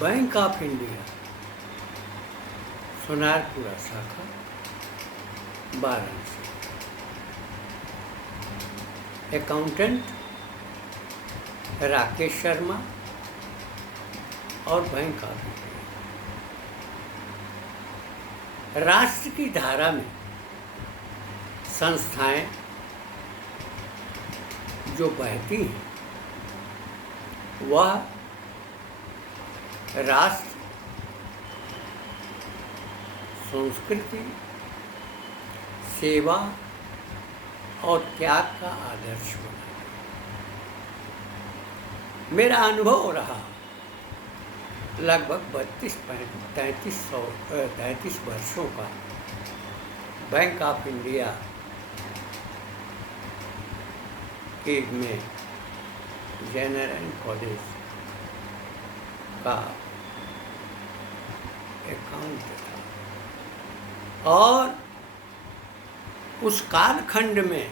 Bank of India Sonarpura शाखा Varanasi. Accountant Rakesh Sharma और bank of India. राष्ट्र की धारा में संस्थाएं जो बहती हैं वह राष्ट्र, संस्कृति, सेवा और त्याग का आदर्श बना। मेरा अनुभव रहा लगभग 33 वर्षों का बैंक ऑफ इंडिया के में जनरल कॉलेज का अकाउंट था और उस कालखंड में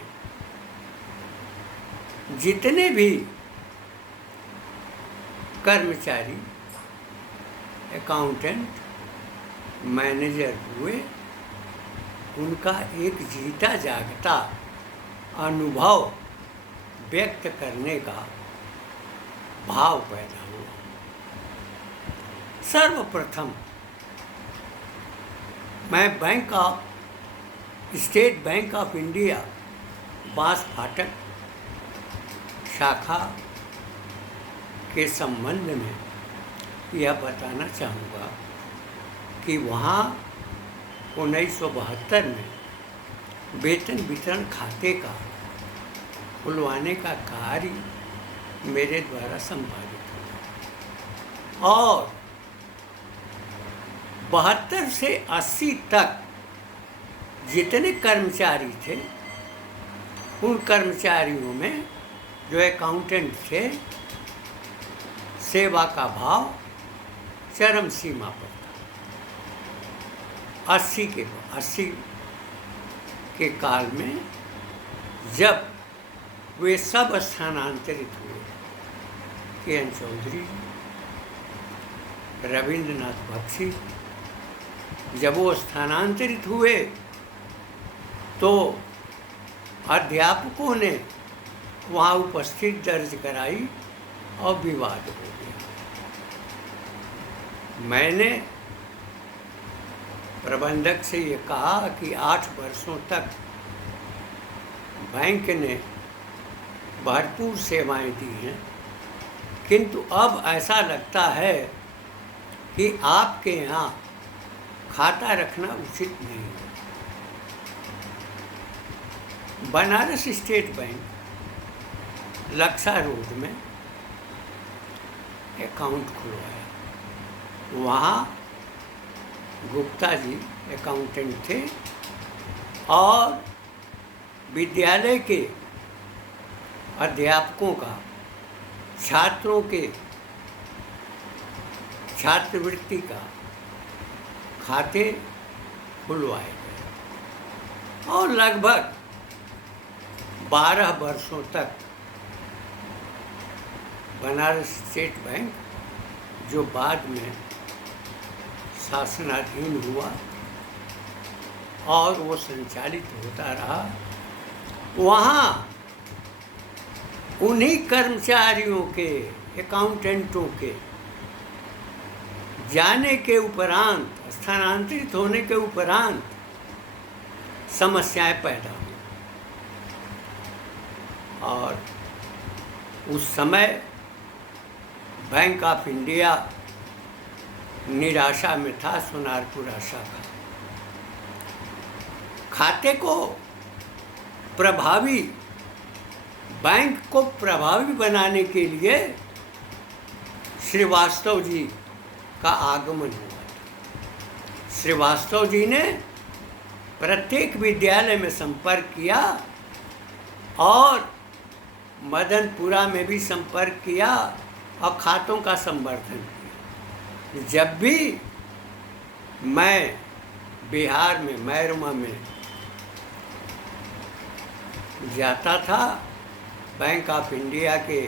जितने भी कर्मचारी, अकाउंटेंट, मैनेजर हुए, उनका एक जीता जागता अनुभव व्यक्त करने का भाव पैदा हुआ। सर्वप्रथम मैं स्टेट बैंक ऑफ इंडिया बांस फाटक शाखा के संबंध में यह बताना चाहूँगा कि वहाँ 1972 में वेतन वितरण खाते का खुलवाने का कार्य मेरे द्वारा संपादित हुआ और 72 से 80 तक जितने कर्मचारी थे उन कर्मचारियों में जो अकाउंटेंट थे, सेवा का भाव चरम सीमा पर था। 80 के काल में जब वे सब स्थानांतरित हुए, के.एन. चौधरी, रविंद्रनाथ बख्शी, जब वो स्थानांतरित हुए तो अध्यापकों ने वहाँ उपस्थित दर्ज कराई और विवाद हो गया। मैंने प्रबंधक से ये कहा कि 8 वर्षों तक बैंक ने भरपूर सेवाएं दी हैं, किंतु अब ऐसा लगता है कि आपके यहाँ खाता रखना उचित नहीं है। बनारस स्टेट बैंक लक्सा रोड में अकाउंट खुलवाया। वहाँ गुप्ता जी अकाउंटेंट थे और विद्यालय के अध्यापकों का छात्रों के छात्रवृत्ति का खाते खुलवाए गए और लगभग 12 वर्षों तक बनारस स्टेट बैंक, जो बाद में शासनाधीन हुआ और वो संचालित होता रहा, वहाँ उन्हीं कर्मचारियों के, अकाउंटेंटों के जाने के उपरांत, स्थानांतरित होने के उपरांत समस्याएं पैदा हुई और उस समय बैंक ऑफ इंडिया निराशा में था। सोनारपुरा शाखा खाते को बैंक को प्रभावी बनाने के लिए श्रीवास्तव जी का आगमन हुआ था। श्रीवास्तव जी ने प्रत्येक विद्यालय में संपर्क किया और मदनपुरा में भी संपर्क किया और खातों का संवर्धन किया। जब भी मैं बिहार में मैरमा में जाता था, बैंक ऑफ इंडिया के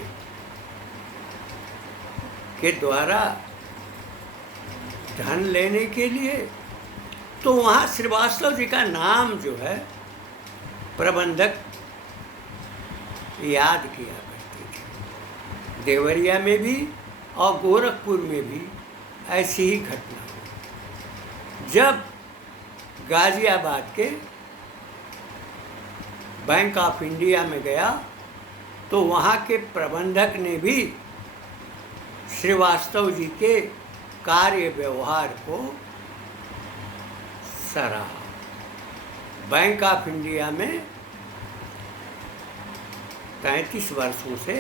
द्वारा धन लेने के लिए, तो वहाँ श्रीवास्तव जी का नाम जो है प्रबंधक याद किया करते थे। देवरिया में भी और गोरखपुर में भी ऐसी ही घटना हुई। जब गाजियाबाद के बैंक ऑफ इंडिया में गया तो वहाँ के प्रबंधक ने भी श्रीवास्तव जी के कार्य व्यवहार को सराहा। बैंक ऑफ इंडिया में 35 वर्षों से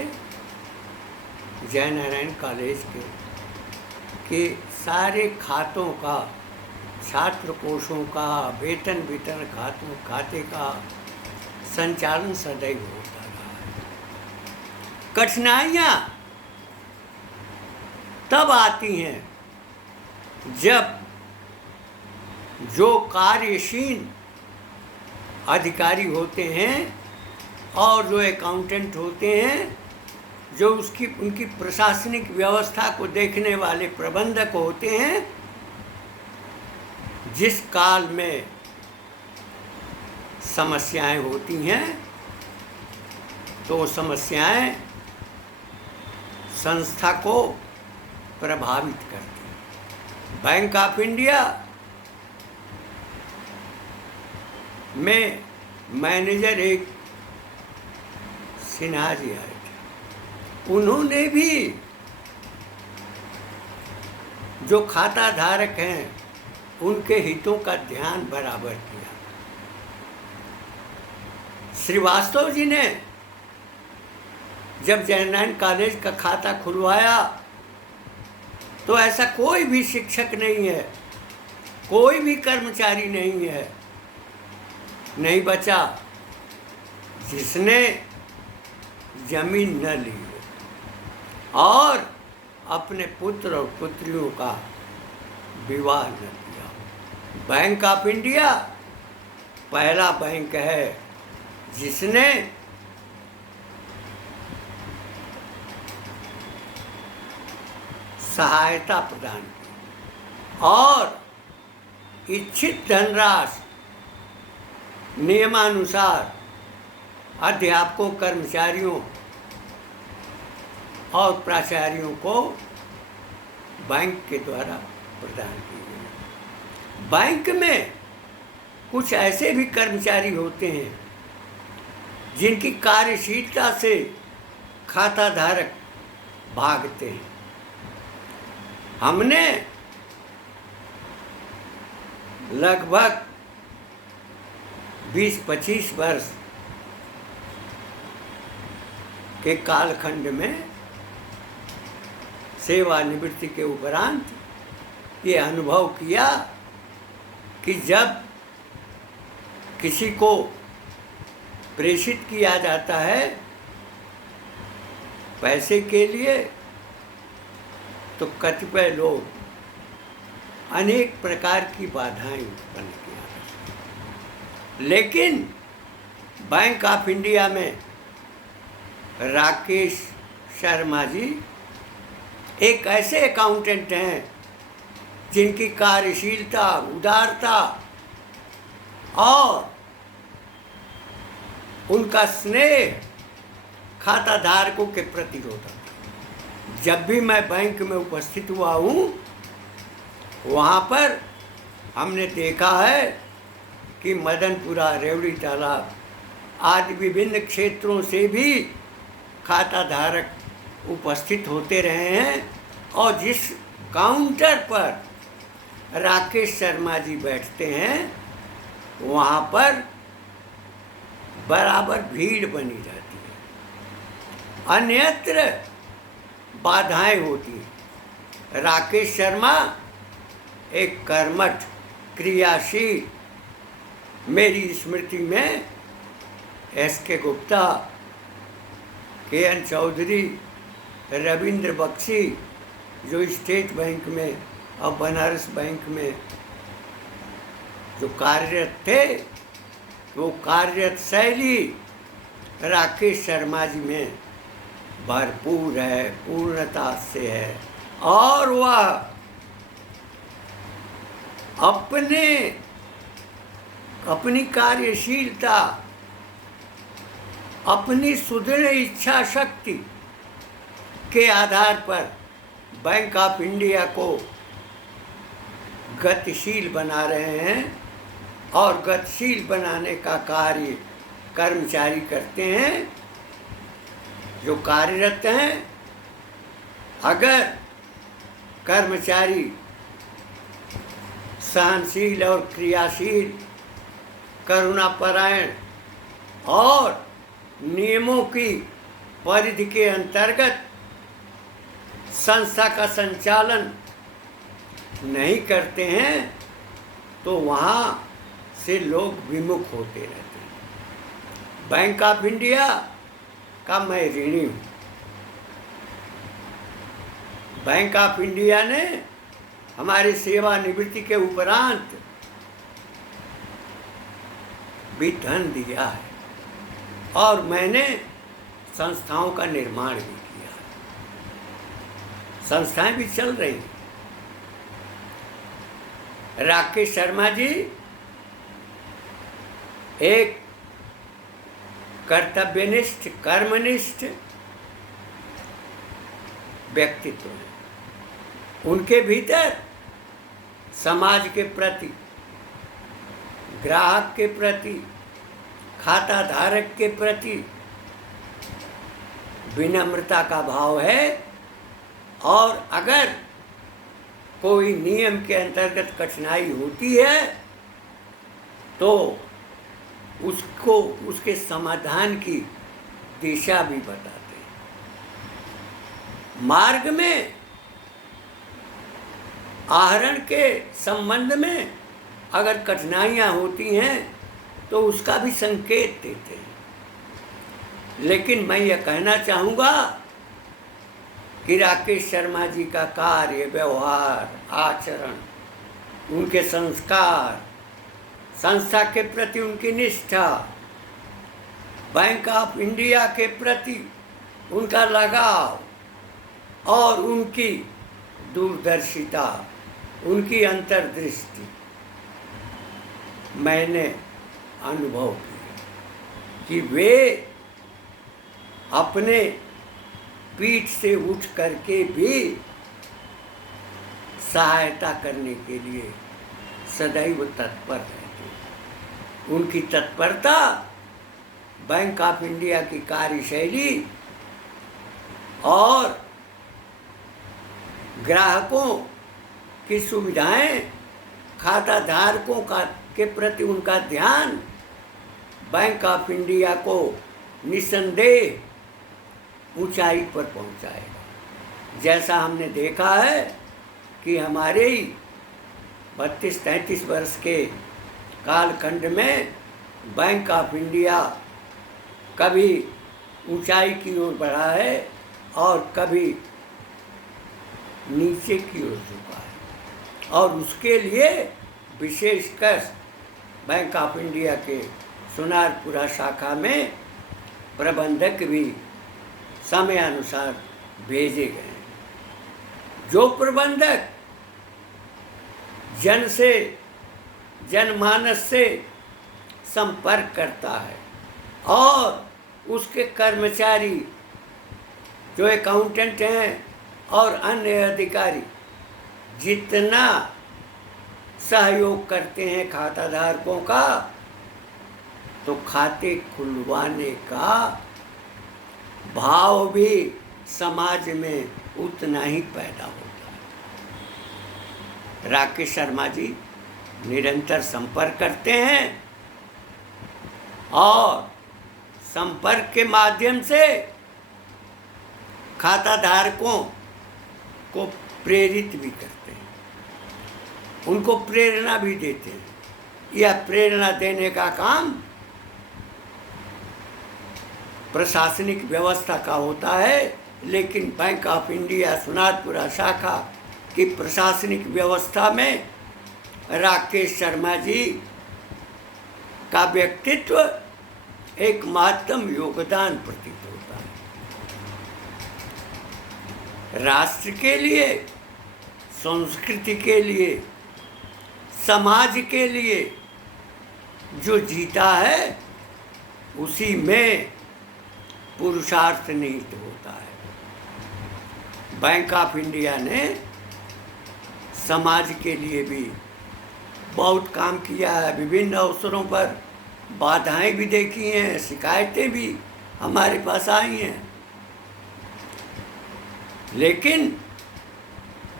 जयनारायण कॉलेज के सारे खातों का, छात्र कोषों का, वेतन वितरण खाते का संचालन सदैव होता रहा है। कठिनाइयाँ तब आती हैं जब जो कार्यशील अधिकारी होते हैं और जो अकाउंटेंट होते हैं, जो उनकी प्रशासनिक व्यवस्था को देखने वाले प्रबंधक होते हैं, जिस काल में समस्याएं होती हैं तो समस्याएं संस्था को प्रभावित करती हैं। बैंक ऑफ इंडिया में मैनेजर एक सिन्हा जी आए थे। उन्होंने भी जो खाता धारक हैं उनके हितों का ध्यान बराबर किया। श्रीवास्तव जी ने जब जयनारायण कॉलेज का खाता खुलवाया तो ऐसा कोई भी शिक्षक नहीं है, कोई भी कर्मचारी नहीं है, नहीं बचा जिसने जमीन न ली हो और अपने पुत्र और पुत्रियों का विवाह न किया हो। बैंक ऑफ इंडिया पहला बैंक है जिसने सहायता प्रदान की और इच्छित धनराशि नियमानुसार अध्यापकों, कर्मचारियों और प्राचार्यों को बैंक के द्वारा प्रदान की गई। बैंक में कुछ ऐसे भी कर्मचारी होते हैं जिनकी कार्यशीलता से खाता धारक भागते हैं। हमने लगभग 20-25 वर्ष के कालखंड में सेवानिवृत्ति के उपरांत ये अनुभव किया कि जब किसी को प्रेषित किया जाता है पैसे के लिए तो कतिपय लोग अनेक प्रकार की बाधाएं उत्पन्न किया। लेकिन बैंक ऑफ इंडिया में राकेश शर्मा जी एक ऐसे अकाउंटेंट हैं जिनकी कार्यशीलता, उदारता और उनका स्नेह खाता धारकों के प्रति होता था। जब भी मैं बैंक में उपस्थित हुआ हूँ वहाँ पर हमने देखा है कि मदनपुरा, रेवड़ी तालाब आदि विभिन्न क्षेत्रों से भी खाता धारक उपस्थित होते रहे हैं और जिस काउंटर पर राकेश शर्मा जी बैठते हैं वहाँ पर बराबर भीड़ बनी रहती है, अन्यत्र बाधाएं होती हैं। राकेश शर्मा एक कर्मठ, क्रियाशील, मेरी स्मृति में एस.के. गुप्ता, के.एन. चौधरी, रविंद्र बख्शी जो स्टेट बैंक में और बनारस बैंक में जो कार्यरत थे, वो कार्यरत शैली राकेश शर्मा जी में भरपूर है, पूर्णता से है और वह अपनी कार्यशीलता, अपनी सुदृढ़ इच्छा शक्ति के आधार पर बैंक ऑफ इंडिया को गतिशील बना रहे हैं और गतिशील बनाने का कार्य कर्मचारी करते हैं जो कार्यरत हैं। अगर कर्मचारी सहनशील और क्रियाशील, करुणापरायण और नियमों की परिधि के अंतर्गत संस्था का संचालन नहीं करते हैं तो वहाँ से लोग विमुख होते रहते हैं। बैंक ऑफ इंडिया का मैं ऋणी हूँ। बैंक ऑफ इंडिया ने हमारी सेवानिवृत्ति के उपरांत भी धन दिया है और मैंने संस्थाओं का निर्माण भी किया है। संस्थाएं भी चल रही हैं। राकेश शर्मा जी एक कर्तव्यनिष्ठ, कर्मनिष्ठ व्यक्तित्व है। उनके भीतर समाज के प्रति, ग्राहक के प्रति, खाता धारक के प्रति विनम्रता का भाव है और अगर कोई नियम के अंतर्गत कठिनाई होती है तो उसको, उसके समाधान की दिशा भी बताते हैं। मार्ग में आहरण के संबंध में अगर कठिनाइयाँ होती हैं तो उसका भी संकेत देते हैं। लेकिन मैं यह कहना चाहूँगा कि राकेश शर्मा जी का कार्य, व्यवहार, आचरण, उनके संस्कार, संस्था के प्रति उनकी निष्ठा, बैंक ऑफ इंडिया के प्रति उनका लगाव और उनकी दूरदर्शिता, उनकी अंतर्दृष्टि मैंने अनुभव किया कि वे अपने पीठ से उठ करके भी सहायता करने के लिए सदैव तत्पर रहते। उनकी तत्परता बैंक ऑफ इंडिया की कार्यशैली और ग्राहकों की सुविधाएं, खाता धारकों के प्रति उनका ध्यान बैंक ऑफ इंडिया को निसंदेह ऊंचाई पर पहुंचाएगा। जैसा हमने देखा है कि हमारे ही 32-33 वर्ष के कालखंड में बैंक ऑफ इंडिया कभी ऊंचाई की ओर बढ़ा है और कभी नीचे की ओर झुका है और उसके लिए विशेषकर बैंक ऑफ इंडिया के सुनारपुरा शाखा में प्रबंधक भी समय अनुसार भेजे गए। जो प्रबंधक जन से, जनमानस से संपर्क करता है और उसके कर्मचारी जो अकाउंटेंट हैं और अन्य अधिकारी जितना सहयोग करते हैं खाता धारकों का, तो खाते खुलवाने का भाव भी समाज में उतना ही पैदा होता है। राकेश शर्मा जी निरंतर संपर्क करते हैं और संपर्क के माध्यम से खाता धारकों को प्रेरित भी करते हैं, उनको प्रेरणा भी देते हैं। यह प्रेरणा देने का काम प्रशासनिक व्यवस्था का होता है, लेकिन बैंक ऑफ इंडिया सुनारपुरा शाखा की प्रशासनिक व्यवस्था में राकेश शर्मा जी का व्यक्तित्व एक महत्तम योगदान प्रतीत होता है। राष्ट्र के लिए, संस्कृति के लिए, समाज के लिए जो जीता है उसी में पुरुषार्थ निहित होता है। बैंक ऑफ इंडिया ने समाज के लिए भी बहुत काम किया है। विभिन्न अवसरों पर बाधाएं भी देखी हैं, शिकायतें भी हमारे पास आई हैं, लेकिन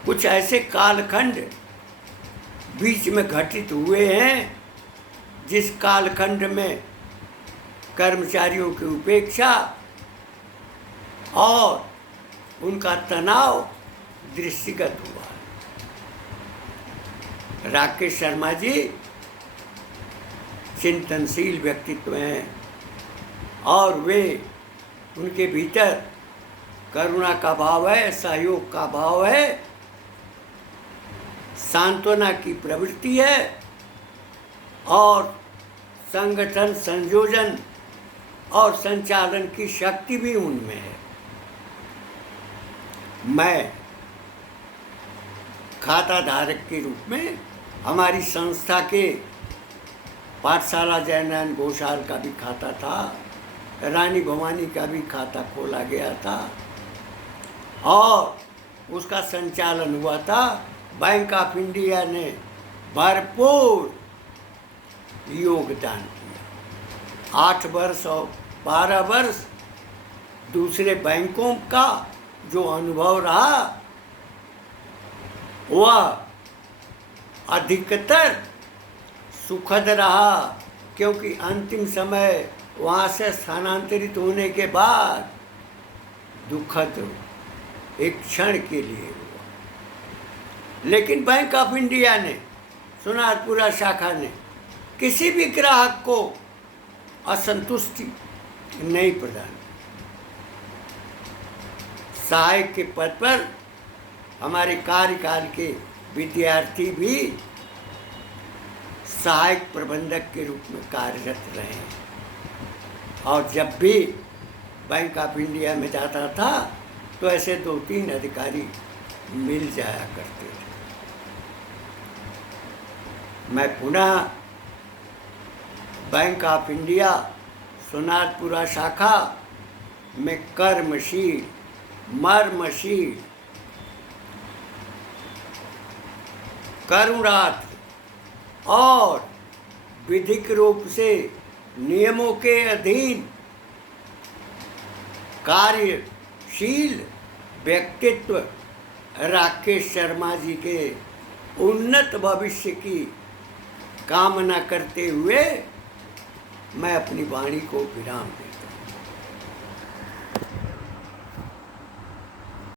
कुछ ऐसे कालखंड बीच में घटित हुए हैं जिस कालखंड में कर्मचारियों की उपेक्षा और उनका तनाव दृष्टिगत हुआ है। राकेश शर्मा जी चिंतनशील व्यक्तित्व हैं और वे उनके भीतर करुणा का भाव है, सहयोग का भाव है, सांत्वना की प्रवृत्ति है और संगठन संयोजन और संचालन की शक्ति भी उनमें है। मैं खाता धारक के रूप में हमारी संस्था के पाठशाला जयनारायण घोषाल का भी खाता था, रानी भवानी का भी खाता खोला गया था और उसका संचालन हुआ था। बैंक ऑफ इंडिया ने भरपूर योगदान किया। 8 वर्ष और 12 वर्ष दूसरे बैंकों का जो अनुभव रहा वह अधिकतर सुखद रहा, क्योंकि अंतिम समय वहाँ से स्थानांतरित होने के बाद दुखद एक क्षण के लिए हुआ। लेकिन बैंक ऑफ इंडिया ने, सोनारपुरा शाखा ने किसी भी ग्राहक को असंतुष्टि नहीं प्रदान की। सहायक के पद पर हमारे कार्यकाल के विद्यार्थी भी सहायक प्रबंधक के रूप में कार्यरत रहे और जब भी बैंक ऑफ इंडिया में जाता था तो ऐसे 2-3 अधिकारी मिल जाया करते थे। मैं पुनः बैंक ऑफ इंडिया सोनारपुरा शाखा में कर्मशील, मर्मशील, करुणार्थ और विधिक रूप से नियमों के अधीन कार्यशील व्यक्तित्व राकेश शर्मा जी के उन्नत भविष्य की कामना करते हुए मैं अपनी वाणी को विराम देता हूँ।